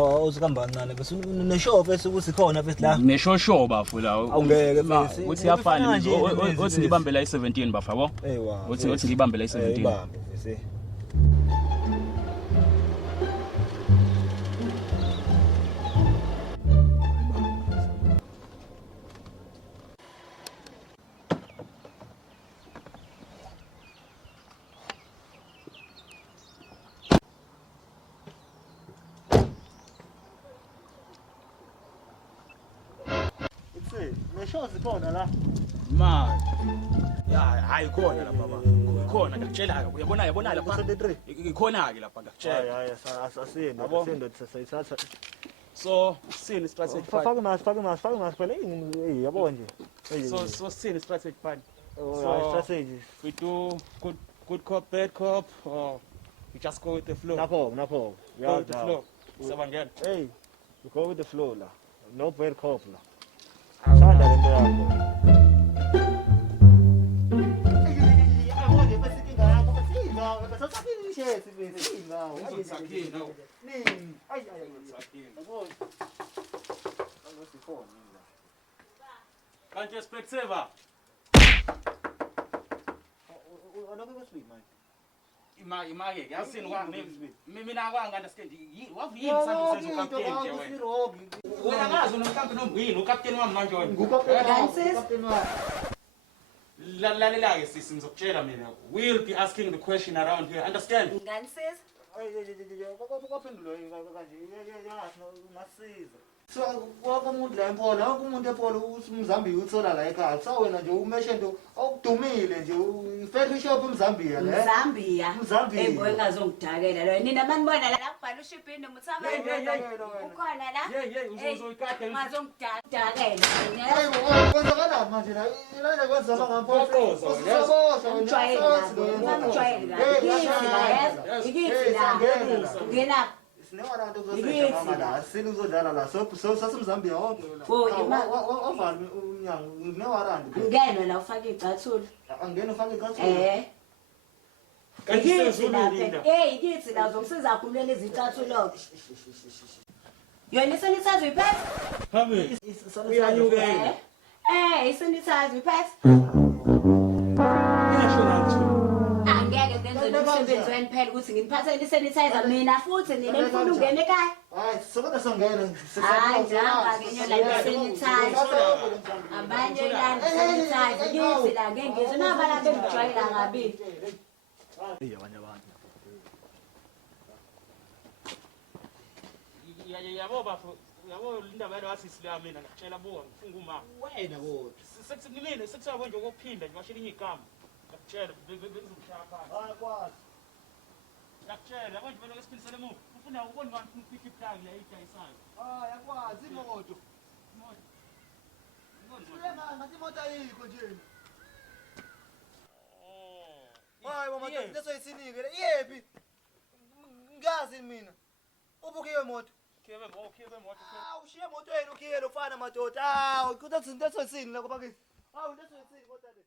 Uzikambani bese neshow bese ukuthi khona bese la. Nesho bafu la. Awungeke bese. Uthi yafana nje uthi ngibambe la i17 bafu yabo. Eywa. Uthi ngibambe la i17. Ibambe bese. Nesho zikhona la. Ma. Ya hayi khona la baba. Khona ngakutshela uyabona lapha. Ikhona ke lapha ngakutshela. Hayi asiyendo sasayithatha. So sini strategy plan. Faka mas phela yabo nje. So sini strategy plan. So strategy. We do good cop bad cop or we just go with the flow. Napho. Go with the flow. Sabangena. Hey, you go with the flow la. No bad cop la. Sanda lento yakho. Ayabona bese kinga yakho basinga bese safinishe sisinga. Uzosakina. Nini? Ay. Yabo. Angosifoni mina. Kanti spectator. Anokho kwesibili manje. Imake yasini mina understand wavuyini sanje senzo captain nje wena ngazi unomkampi nomwini ucaptain wami manje wena ngukapteni wami lalela ke sisi ngizokutshela mina we'll be asking the question around here understand ngani sis kwaphendula kanje ngasiza so wonke umuntu la empolo wonke umuntu empolo uMzambiya uthola la ekhaya kusawena nje umeshento okudumile nje i-factory shop eMzambiya le Mzambiya boy ngazongidakela lo nina manibona la kubhala ushipini nomuthama ukhona la uzoyikade ngazongidakela hey kwenzakalani manje la ilana kwenzama ngaphoqoza ngena Sinewara uzodlala mama sini uzodlala la so sasimzambiya wonke la ovala umnyango sinewara ngene la ufaka icathulo angene ufaka icathulo kanti sezulile ikithi la uzomsiza khulula izicathulo yona isanitizer uyiphethe habe uyanyukela isanitizer uyiphethe umsebenzi wenu phela ukuthi nginiphathele isanitizer mina futhi nina nifuna ungena ekhaya hayi sokona songena hayi njanga ngenyola isanitizer abanye ilanda isanitizer ngithi la ngengizwe nabala bemjwayela ngabili abanye abantu yabo bafu yabo indaba yalo wasisila mina ngitshela buka ngifunga uma wena kodwa sekunimini sekusaba nje ukuphinda nje washela inyigama ngakutshela bezokushaya phansi akwazi ngakutshela manje vele ngesiqinisele mu ufuna ukubona ngani ufika iplug la idayisayo yakwazi imoto ngathi imoto ayikho nje hayi mama leso yisinike yephi ngazi mina ubukiwe imoto khiwe moto ushiye emotweni ukhiye lofana madoda kuthi into esini la kuba ke leso yisini kodwa le